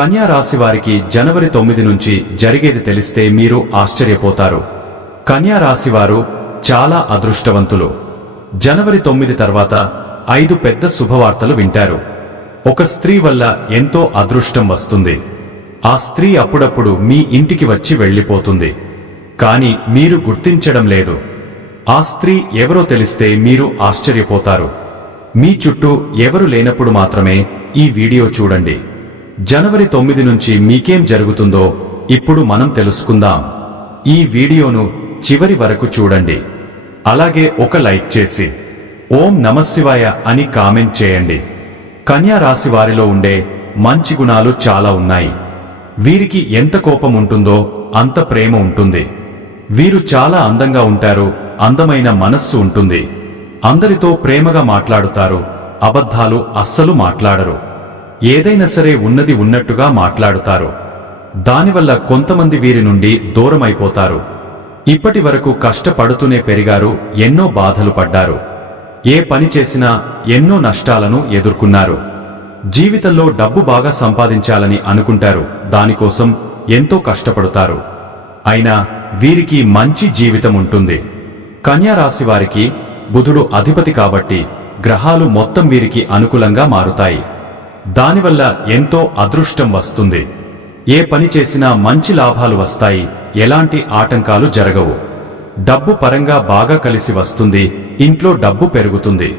కన్యా రాశి వారికి జనవరి 9 నుంచి జరిగేది తెలిస్తే మీరు ఆశ్చర్యపోతారు. కన్యా రాశి వారు చాలా అదృష్టవంతులు. జనవరి 9 తర్వాత 5 పెద్ద శుభవార్తలు వింటారు. ఒక స్త్రీ వల్ల ఎంతో అదృష్టం వస్తుంది. ఆ స్త్రీ అప్పుడప్పుడు మీ ఇంటికి వచ్చి వెళ్లిపోతుంది. కానీ మీరు గుర్తించడం లేదు. ఆ స్త్రీ ఎవరో తెలిస్తే మీరు ఆశ్చర్యపోతారు. మీ చుట్టూ ఎవరు లేనప్పుడు మాత్రమే ఈ వీడియో చూడండి. జనవరి 9 నుంచి మీకేం జరుగుతుందో ఇప్పుడు మనం తెలుసుకుందాం. ఈ వీడియోను చివరి వరకు చూడండి. అలాగే ఒక లైక్ చేసి ఓం నమఃశివాయ అని కామెంట్ చేయండి. కన్యా రాశి వారిలో ఉండే మంచి గుణాలు చాలా ఉన్నాయి. వీరికి ఎంత కోపం ఉంటుందో అంత ప్రేమ ఉంటుంది. వీరు చాలా అందంగా ఉంటారు. అందమైన మనస్సు ఉంటుంది. అందరితో ప్రేమగా మాట్లాడుతారు. అబద్ధాలు అస్సలు మాట్లాడరు. ఏదైనా సరే ఉన్నది ఉన్నట్టుగా మాట్లాడుతారు. దానివల్ల కొంతమంది వీరి నుండి దూరమైపోతారు. ఇప్పటి వరకు కష్టపడుతూనే పెరిగారు. ఎన్నో బాధలు పడ్డారు. ఏ పని చేసినా ఎన్నో నష్టాలను ఎదుర్కొన్నారు. జీవితంలో డబ్బు బాగా సంపాదించాలని అనుకుంటారు. దానికోసం ఎంతో కష్టపడతారు. అయినా వీరికి మంచి జీవితం ఉంటుంది. కన్యా రాశి వారికి బుధుడు అధిపతి కాబట్టి గ్రహాలు మొత్తం వీరికి అనుకూలంగా మారుతాయి. దానివల్ల ఎంతో అదృష్టం వస్తుంది. ఏ పని చేసినా మంచి లాభాలు వస్తాయి. ఎలాంటి ఆటంకాలు జరగవు. డబ్బు పరంగా బాగా కలిసి వస్తుంది. ఇంట్లో డబ్బు పెరుగుతుంది.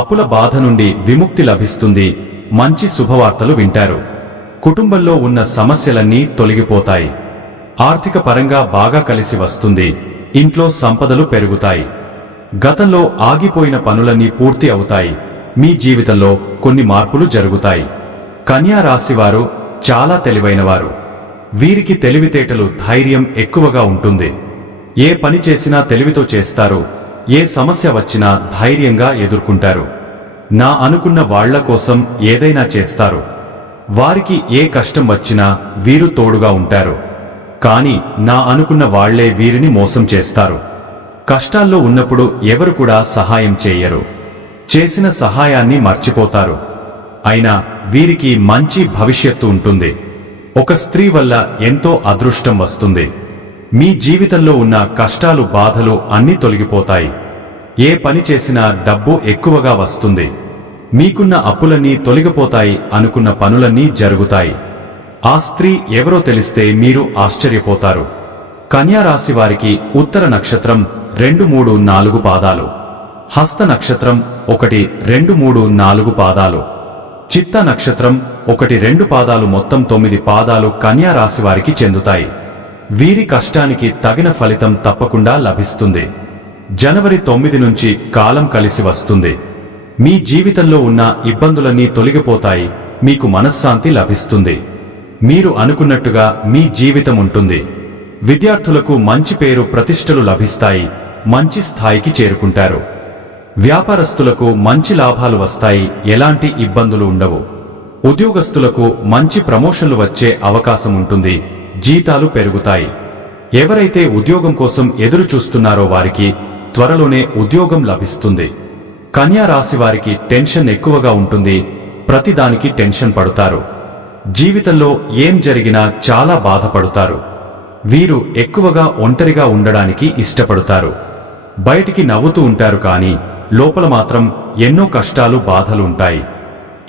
అప్పుల బాధ నుండి విముక్తి లభిస్తుంది. మంచి శుభవార్తలు వింటారు. కుటుంబంలో ఉన్న సమస్యలన్నీ తొలగిపోతాయి. ఆర్థిక పరంగా బాగా కలిసి వస్తుంది. ఇంట్లో సంపదలు పెరుగుతాయి. గతంలో ఆగిపోయిన పనులన్నీ పూర్తి అవుతాయి. మీ జీవితంలో కొన్ని మార్పులు జరుగుతాయి. కన్యా రాశివారు చాలా తెలివైనవారు. వీరికి తెలివితేటలు, ధైర్యం ఎక్కువగా ఉంటుంది. ఏ పని చేసినా తెలివితో చేస్తారు. ఏ సమస్య వచ్చినా ధైర్యంగా ఎదుర్కొంటారు. నా అనుకున్న వాళ్ల కోసం ఏదైనా చేస్తారు. వారికి ఏ కష్టం వచ్చినా వీరు తోడుగా ఉంటారు. కానీ నా అనుకున్న వాళ్లే వీరిని మోసం చేస్తారు. కష్టాల్లో ఉన్నప్పుడు ఎవరు కూడా సహాయం చేయరు. చేసిన సహాయాన్ని మర్చిపోతారు. అయినా వీరికి మంచి భవిష్యత్తు ఉంటుంది. ఒక స్త్రీ వల్ల ఎంతో అదృష్టం వస్తుంది. మీ జీవితంలో ఉన్న కష్టాలు, బాధలు అన్నీ తొలగిపోతాయి. ఏ పని చేసినా డబ్బు ఎక్కువగా వస్తుంది. మీకున్న అప్పులన్నీ తొలగిపోతాయి. అనుకున్న పనులన్నీ జరుగుతాయి. ఆ స్త్రీ ఎవరో తెలిస్తే మీరు ఆశ్చర్యపోతారు. కన్యా రాశి వారికి ఉత్తర నక్షత్రం 2, 3, 4 పాదాలు, హస్త నక్షత్రం 1, 2, 3, 4 పాదాలు, చిత్త నక్షత్రం 1, 2 పాదాలు, మొత్తం 9 పాదాలు కన్యా రాశి వారికి చెందుతాయి. వీరి కష్టానికి తగిన ఫలితం తప్పకుండా లభిస్తుంది. జనవరి 9 నుంచి కాలం కలిసి వస్తుంది. మీ జీవితంలో ఉన్న ఇబ్బందులన్నీ తొలగిపోతాయి. మీకు మనశ్శాంతి లభిస్తుంది. మీరు అనుకున్నట్టుగా మీ జీవితం ఉంటుంది. విద్యార్థులకు మంచి పేరు, ప్రతిష్టలు లభిస్తాయి. మంచి స్థాయికి చేరుకుంటారు. వ్యాపారస్తులకు మంచి లాభాలు వస్తాయి. ఎలాంటి ఇబ్బందులు ఉండవు. ఉద్యోగస్తులకు మంచి ప్రమోషన్లు వచ్చే అవకాశం ఉంటుంది. జీతాలు పెరుగుతాయి. ఎవరైతే ఉద్యోగం కోసం ఎదురు చూస్తున్నారో వారికి త్వరలోనే ఉద్యోగం లభిస్తుంది. కన్యా రాశి వారికి టెన్షన్ ఎక్కువగా ఉంటుంది. ప్రతిదానికి టెన్షన్ పడుతారు. జీవితంలో ఏం జరిగినా చాలా బాధపడుతారు. వీరు ఎక్కువగా ఒంటరిగా ఉండడానికి ఇష్టపడతారు. బయటికి నవ్వుతూ ఉంటారు. కానీ లోపల మాత్రం ఎన్నో కష్టాలు, బాధలు ఉంటాయి.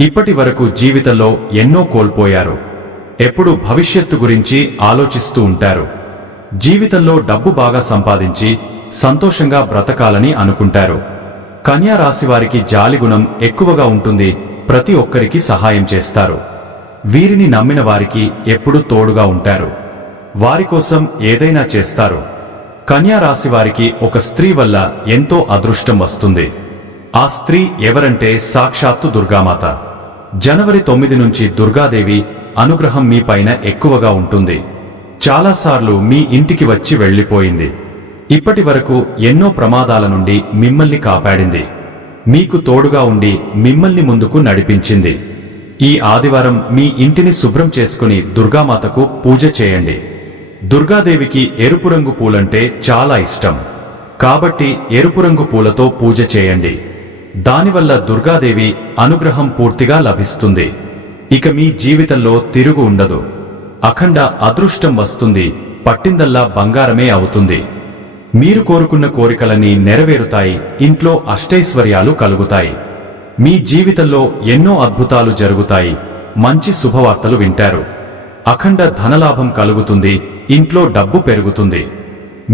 ఇప్పటి వరకు జీవితంలో ఎన్నో కోల్పోయారు. ఎప్పుడు భవిష్యత్తు గురించి ఆలోచిస్తూ ఉంటారు. జీవితంలో డబ్బు బాగా సంపాదించి సంతోషంగా బ్రతకాలని అనుకుంటారు. కన్యా రాశి వారికి జాలిగుణం ఎక్కువగా ఉంటుంది. ప్రతి ఒక్కరికి సహాయం చేస్తారు. వీరిని నమ్మిన వారికి ఎప్పుడూ తోడుగా ఉంటారు. వారి కోసం ఏదైనా చేస్తారు. కన్యా రాశి వారికి ఒక స్త్రీ వల్ల ఎంతో అదృష్టం వస్తుంది. ఆ స్త్రీ ఎవరంటే సాక్షాత్తు దుర్గామాత. జనవరి 9 నుంచి దుర్గాదేవి అనుగ్రహం మీ పైన ఎక్కువగా ఉంటుంది. చాలాసార్లు మీ ఇంటికి వచ్చి వెళ్లిపోయింది. ఇప్పటి వరకు ఎన్నో ప్రమాదాల నుండి మిమ్మల్ని కాపాడింది. మీకు తోడుగా ఉండి మిమ్మల్ని ముందుకు నడిపించింది. ఈ ఆదివారం మీ ఇంటిని శుభ్రం చేసుకుని దుర్గామాతకు పూజ చేయండి. దుర్గాదేవికి ఎరుపు రంగు పూలంటే చాలా ఇష్టం. కాబట్టి ఎరుపు రంగు పూలతో పూజ చేయండి. దానివల్ల దుర్గాదేవి అనుగ్రహం పూర్తిగా లభిస్తుంది. ఇక మీ జీవితంలో తిరుగు ఉండదు. అఖండ అదృష్టం వస్తుంది, పట్టిందల్లా బంగారమే అవుతుంది. మీరు కోరుకున్న కోరికలన్నీ నెరవేరుతాయి, ఇంట్లో అష్టైశ్వర్యాలు కలుగుతాయి. మీ జీవితంలో ఎన్నో అద్భుతాలు జరుగుతాయి, మంచి శుభవార్తలు వింటారు. అఖండ ధనలాభం కలుగుతుంది, ఇంట్లో డబ్బు పెరుగుతుంది.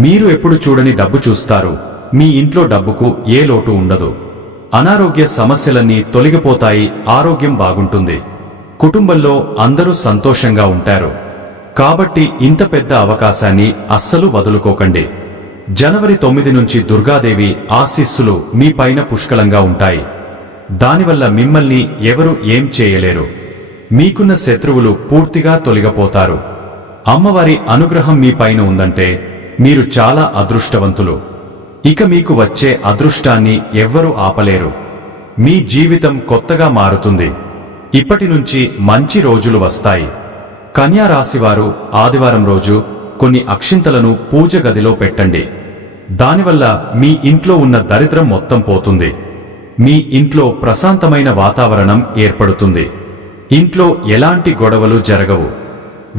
మీరు ఎప్పుడు చూడని డబ్బు చూస్తారు. మీ ఇంట్లో డబ్బుకు ఏ లోటు ఉండదు. అనారోగ్య సమస్యలన్నీ తొలగిపోతాయి, ఆరోగ్యం బాగుంటుంది. కుటుంబంలో అందరూ సంతోషంగా ఉంటారు. కాబట్టి ఇంత పెద్ద అవకాశాన్ని అస్సలు వదులుకోకండి. జనవరి 9 నుంచి దుర్గాదేవి ఆశీస్సులు మీ పైన పుష్కలంగా ఉంటాయి. దానివల్ల మిమ్మల్ని ఎవరు ఏం చేయలేరు. మీకున్న శత్రువులు పూర్తిగా తొలగిపోతారు. అమ్మవారి అనుగ్రహం మీ పైన ఉందంటే మీరు చాలా అదృష్టవంతులు. ఇక మీకు వచ్చే అదృష్టాన్ని ఎవ్వరూ ఆపలేరు. మీ జీవితం కొత్తగా మారుతుంది. ఇప్పటి నుంచి మంచి రోజులు వస్తాయి. కన్యా రాశివారు ఆదివారం రోజు కొన్ని అక్షింతలను పూజ గదిలో పెట్టండి. దానివల్ల మీ ఇంట్లో ఉన్న దరిద్రం మొత్తం పోతుంది. మీ ఇంట్లో ప్రశాంతమైన వాతావరణం ఏర్పడుతుంది. ఇంట్లో ఎలాంటి గొడవలు జరగవు.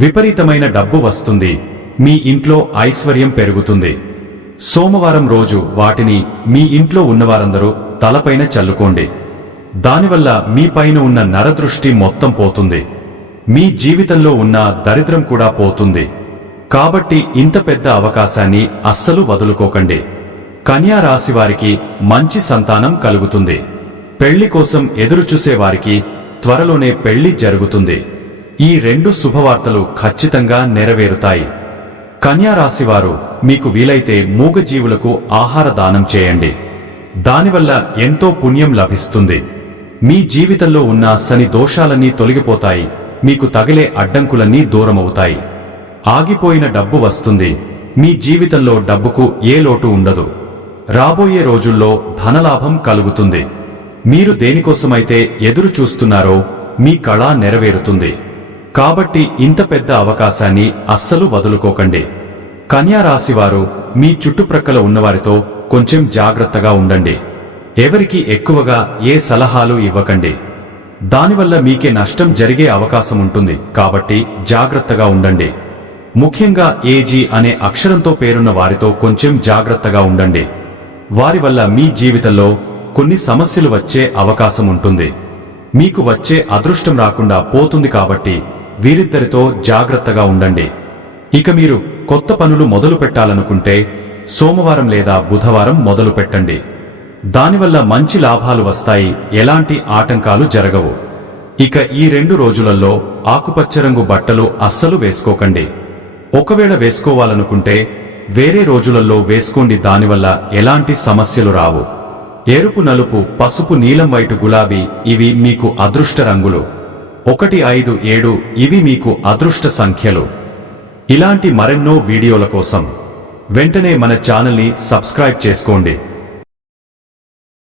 విపరీతమైన డబ్బు వస్తుంది. మీ ఇంట్లో ఐశ్వర్యం పెరుగుతుంది. సోమవారం రోజు వాటిని మీ ఇంట్లో ఉన్నవారందరూ తలపైన చల్లుకోండి. దానివల్ల మీ పైన ఉన్న నరదృష్టి మొత్తం పోతుంది. మీ జీవితంలో ఉన్న దరిద్రం కూడా పోతుంది. కాబట్టి ఇంత పెద్ద అవకాశాన్ని అస్సలు వదులుకోకండి. కన్యా రాశి వారికి మంచి సంతానం కలుగుతుంది. పెళ్లి కోసం ఎదురుచూసే వారికి త్వరలోనే పెళ్లి జరుగుతుంది. ఈ రెండు శుభవార్తలు ఖచ్చితంగా నెరవేరుతాయి. కన్యా రాశివారు మీకు వీలైతే మూగజీవులకు ఆహార దానం చేయండి. దానివల్ల ఎంతో పుణ్యం లభిస్తుంది. మీ జీవితంలో ఉన్న శని దోషాలన్నీ తొలగిపోతాయి. మీకు తగిలే అడ్డంకులన్నీ దూరమవుతాయి. ఆగిపోయిన డబ్బు వస్తుంది. మీ జీవితంలో డబ్బుకు ఏ లోటు ఉండదు. రాబోయే రోజుల్లో ధనలాభం కలుగుతుంది. మీరు దేనికోసమైతే ఎదురు చూస్తున్నారో మీ కళ నెరవేరుతుంది. కాబట్టి ఇంత పెద్ద అవకాశాన్ని అస్సలు వదులుకోకండి. కన్యా రాశివారు మీ చుట్టుప్రక్కల ఉన్నవారితో కొంచెం జాగ్రత్తగా ఉండండి. ఎవరికి ఎక్కువగా ఏ సలహాలు ఇవ్వకండి. దానివల్ల మీకే నష్టం జరిగే అవకాశం ఉంటుంది. కాబట్టి జాగ్రత్తగా ఉండండి. ముఖ్యంగా ఏజీ అనే అక్షరంతో పేరున్న వారితో కొంచెం జాగ్రత్తగా ఉండండి. వారి వల్ల మీ జీవితంలో కొన్ని సమస్యలు వచ్చే అవకాశం ఉంటుంది. మీకు వచ్చే అదృష్టం రాకుండా పోతుంది. కాబట్టి వీరిద్దరితో జాగ్రత్తగా ఉండండి. ఇక మీరు కొత్త పనులు మొదలు పెట్టాలనుకుంటే సోమవారం లేదా బుధవారం మొదలు పెట్టండి. దానివల్ల మంచి లాభాలు వస్తాయి. ఎలాంటి ఆటంకాలు జరగవు. ఇక ఈ 2 రోజులలో ఆకుపచ్చ రంగు బట్టలు అస్సలు వేసుకోకండి. ఒకవేళ వేసుకోవాలనుకుంటే వేరే రోజులలో వేసుకోండి. దానివల్ల ఎలాంటి సమస్యలు రావు. ఎరుపు, నలుపు, పసుపు, నీలం, వైటు, గులాబీ ఇవి మీకు అదృష్ట రంగులు. 1, 5, 7 ఇవి మీకు అదృష్ట సంఖ్యలు. ఇలాంటి మరెన్నో వీడియోల కోసం వెంటనే మన ఛానల్ని సబ్స్క్రైబ్ చేసుకోండి.